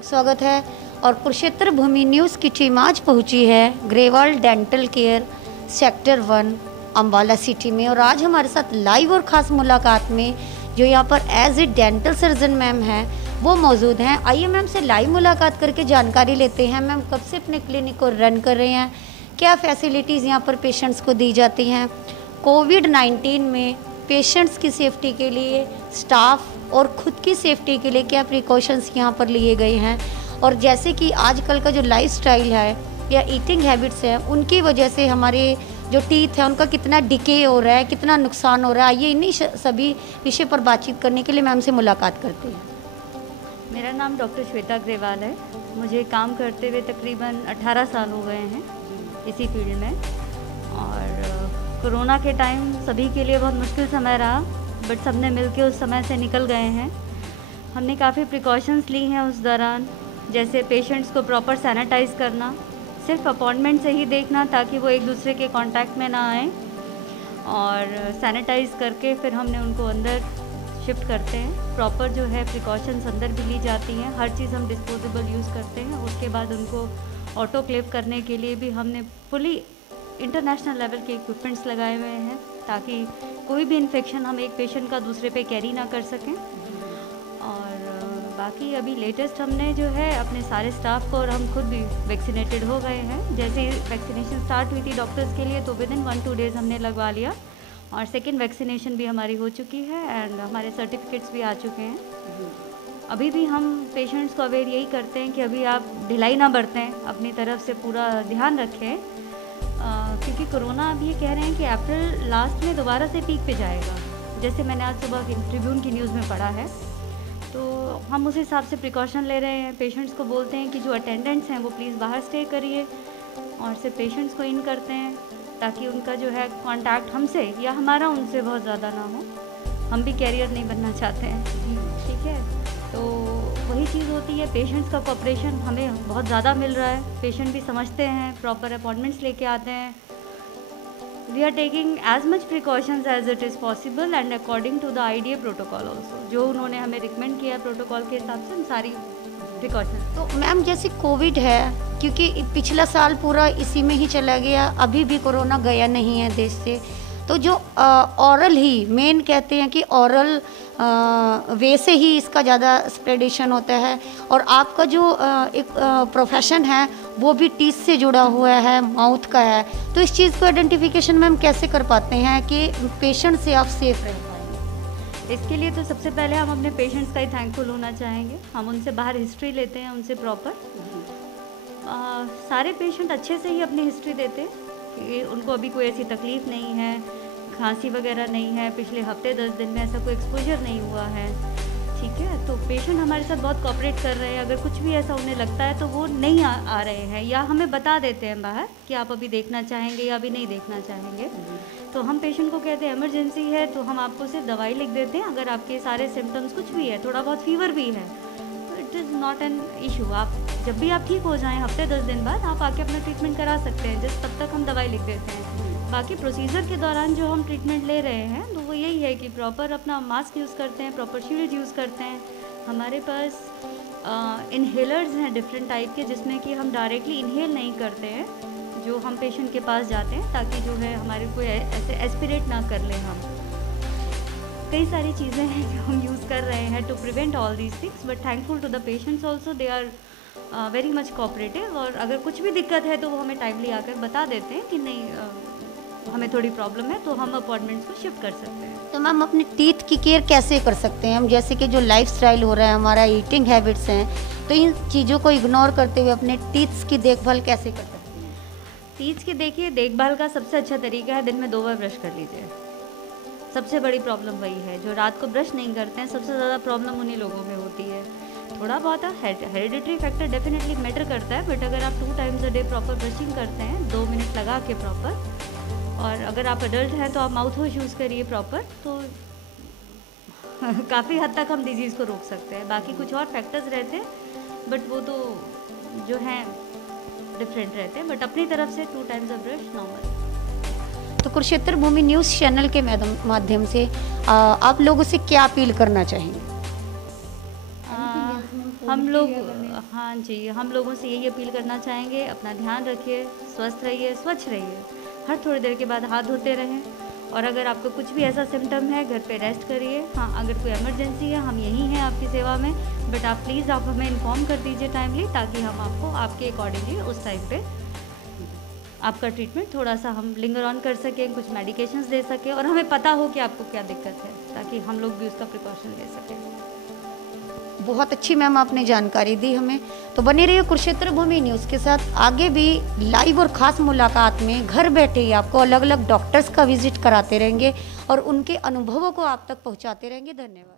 स्वागत है। और कुरुक्षेत्र भूमि न्यूज़ की टीम आज पहुंची है Grewal dental care sector 1 Ambala city में। और आज हमारे साथ लाइव और ख़ास मुलाकात में जो यहाँ पर as a dental surgeon ma'am हैं वो मौजूद हैं। आइए मैम से लाइव मुलाकात करके जानकारी लेते हैं। मैम कब से अपने क्लिनिक को रन कर रहे हैं, क्या फैसिलिटीज़ यहाँ पर पेशेंट्स को दी जाती हैं, कोविड-19 में पेशेंट्स की सेफ्टी के लिए स्टाफ और ख़ुद की सेफ्टी के लिए क्या प्रिकॉशंस यहाँ पर लिए गए हैं, और जैसे कि आजकल का जो लाइफस्टाइल है या ईटिंग हैबिट्स हैं उनकी वजह से हमारे जो टीथ है उनका कितना डिके हो रहा है, कितना नुकसान हो रहा है, आइए इन्हीं सभी विषय पर बातचीत करने के लिए मैम से मुलाकात करते हैं। मेरा नाम डॉक्टर श्वेता ग्रेवाल है। मुझे काम करते हुए तकरीबन 18 साल हो गए हैं इसी फील्ड में। और कोरोना के टाइम सभी के लिए बहुत मुश्किल समय रहा, बट सबने मिलकर उस समय से निकल गए हैं। हमने काफ़ी प्रिकॉशंस ली हैं उस दौरान, जैसे पेशेंट्स को प्रॉपर सैनिटाइज़ करना, सिर्फ अपॉइंटमेंट से ही देखना ताकि वो एक दूसरे के कांटेक्ट में ना आए, और सैनिटाइज़ करके फिर हमने उनको अंदर शिफ्ट करते हैं। प्रॉपर जो है प्रिकॉशंस अंदर भी ली जाती हैं, हर चीज़ हम डिस्पोजेबल यूज़ करते हैं। उसके बाद उनको ऑटोक्लेव करने के लिए भी हमने फुली इंटरनेशनल लेवल के इक्विपमेंट्स लगाए हुए हैं ताकि कोई भी इन्फेक्शन हम एक पेशेंट का दूसरे पे कैरी ना कर सकें। और बाकी अभी लेटेस्ट हमने जो है अपने सारे स्टाफ को और हम खुद भी वैक्सीनेटेड हो गए हैं। जैसे वैक्सीनेशन स्टार्ट हुई थी डॉक्टर्स के लिए तो विदिन 1-2 डेज़ हमने लगवा लिया, और सेकेंड वैक्सीनेशन भी हमारी हो चुकी है एंड हमारे सर्टिफिकेट्स भी आ चुके हैं। अभी भी हम पेशेंट्स को अवेयर यही करते हैं कि अभी आप ढिलाई ना बरतें, अपनी तरफ से पूरा ध्यान रखें, क्योंकि कोरोना अब ये कह रहे हैं कि अप्रैल लास्ट में दोबारा से पीक पे जाएगा। जैसे मैंने आज सुबह ट्रिब्यून की न्यूज़ में पढ़ा है, तो हम उस हिसाब से प्रिकॉशन ले रहे हैं। पेशेंट्स को बोलते हैं कि जो अटेंडेंट्स हैं वो प्लीज़ बाहर स्टे करिए, और सिर्फ पेशेंट्स को इन करते हैं ताकि उनका जो है कांटेक्ट हमसे या हमारा उनसे बहुत ज़्यादा ना हो। हम भी कैरियर नहीं बनना चाहते हैं, ठीक है। तो वही चीज़ होती है, पेशेंट्स का कोऑपरेशन हमें बहुत ज़्यादा मिल रहा है। पेशेंट भी समझते हैं, प्रॉपर अपॉइंटमेंट्स लेके आते हैं। We are taking as much precautions as it is possible and according to the IDA protocol also, जो उन्होंने हमें रिकमेंड किया है प्रोटोकॉल के हिसाब से हम सारी प्रिकॉशंस। तो मैम जैसे कोविड है, क्योंकि पिछला साल पूरा इसी में ही चला गया, अभी भी कोरोना गया नहीं है देश से, तो जो औरल ही मेन कहते हैं कि औरल वे से ही इसका ज़्यादा स्प्रेडेशन होता है, और आपका जो एक प्रोफेशन है वो भी टीथ से जुड़ा हुआ है, माउथ का है, तो इस चीज़ को आइडेंटिफिकेशन मैम कैसे कर पाते हैं कि पेशेंट से आप सेफ रह पाएँ? इसके लिए तो सबसे पहले हम अपने पेशेंट्स का ही थैंकफुल होना चाहेंगे। हम उनसे बाहर हिस्ट्री लेते हैं, उनसे प्रॉपर सारे पेशेंट अच्छे से ही अपनी हिस्ट्री देते हैं कि उनको अभी कोई ऐसी तकलीफ़ नहीं है, खांसी वगैरह नहीं है, पिछले हफ्ते 10 दिन में ऐसा कोई एक्सपोजर नहीं हुआ है, ठीक है। तो पेशेंट हमारे साथ बहुत कोऑपरेट कर रहे हैं। अगर कुछ भी ऐसा उन्हें लगता है तो वो नहीं आ रहे हैं, या हमें बता देते हैं बाहर कि आप अभी देखना चाहेंगे या अभी नहीं देखना चाहेंगे। तो हम पेशेंट को कहते हैं इमरजेंसी है तो हम आपको सिर्फ दवाई लिख देते हैं। अगर आपके सारे सिम्टम्स कुछ भी है, थोड़ा बहुत फीवर भी है, तो it is not an issue. आप जब भी आप ठीक हो जाएं हफ्ते 10 दिन बाद आप आके अपना ट्रीटमेंट करा सकते हैं, जिस तब तक हम दवाई लिख देते हैं। बाकी प्रोसीजर के दौरान जो हम ट्रीटमेंट ले रहे हैं तो वो यही है कि प्रॉपर अपना मास्क यूज़ करते हैं, प्रॉपर शील्ड यूज़ करते हैं। हमारे पास इन्हेलर्स हैं डिफरेंट टाइप के, जिसमें कि हम डायरेक्टली इन्हेल नहीं करते हैं, जो हम पेशेंट के पास जाते हैं ताकि जो है हमारे को ऐसे एस्पिरेट ना कर लें। हम कई सारी चीज़ें हैं जो हम यूज़ कर रहे हैं to prevent all these things, but thankful to the patients also, they are very much cooperative. और अगर कुछ भी दिक्कत है तो वो हमें टाइमली आकर बता देते हैं कि नहीं हमें थोड़ी प्रॉब्लम है, तो हम अपॉइंटमेंट्स को शिफ्ट कर सकते हैं। तो मैम अपने टीथ की केयर कैसे कर सकते हैं हम, जैसे कि जो लाइफस्टाइल हो रहा है, हमारा ईटिंग हैबिट्स हैं, तो इन चीज़ों को इग्नोर करते हुए अपने टीथ्स की देखभाल कैसे कर सकते हैं? टीथ की देखिए देखभाल का सबसे अच्छा तरीका है दिन में 2 बार ब्रश कर लीजिए। सबसे बड़ी प्रॉब्लम वही है, जो रात को ब्रश नहीं करते हैं सबसे ज़्यादा प्रॉब्लम उन्हीं लोगों में होती है। थोड़ा बहुत हेरिडिटरी फैक्टर डेफिनेटली मैटर करता है, बट अगर आप 2 times a day proper brushing करते हैं 2 मिनट लगा के प्रॉपर, और अगर आप अडल्ट हैं तो आप माउथ वॉश यूज़ करिए प्रॉपर, तो काफ़ी हद तक हम डिजीज़ को रोक सकते हैं। बाकी कुछ और फैक्टर्स रहते हैं, बट वो तो जो हैं डिफरेंट रहते हैं, बट अपनी तरफ से 2 टाइम्स अ ब्रश नॉर्मल। तो कुरुक्षेत्र भूमि न्यूज़ चैनल के माध्यम से आप लोगों से क्या अपील करना चाहेंगे? हम लोग हाँ जी, हम लोगों से यही अपील करना चाहेंगे, अपना ध्यान रखिए, स्वस्थ रहिए, स्वच्छ रहिए, हर थोड़ी देर के बाद हाथ धोते रहें। और अगर आपको कुछ भी ऐसा सिम्टम है, घर पे रेस्ट करिए। हाँ, अगर कोई इमरजेंसी है, हम यहीं हैं आपकी सेवा में, बट आप प्लीज़ आप हमें इन्फॉर्म कर दीजिए टाइमली, ताकि हम आपको आपके अकॉर्डिंगली उस टाइम पे आपका ट्रीटमेंट थोड़ा सा हम लिंगर ऑन कर सकें, कुछ मेडिकेशंस दे सकें, और हमें पता हो कि आपको क्या दिक्कत है, ताकि हम लोग भी उसका प्रिकॉशन ले सकें। बहुत अच्छी मैम आपने जानकारी दी हमें। तो बने रहिए कुरुक्षेत्र भूमि न्यूज़ के साथ, आगे भी लाइव और ख़ास मुलाकात में घर बैठे ही आपको अलग अलग डॉक्टर्स का विजिट कराते रहेंगे और उनके अनुभवों को आप तक पहुंचाते रहेंगे। धन्यवाद।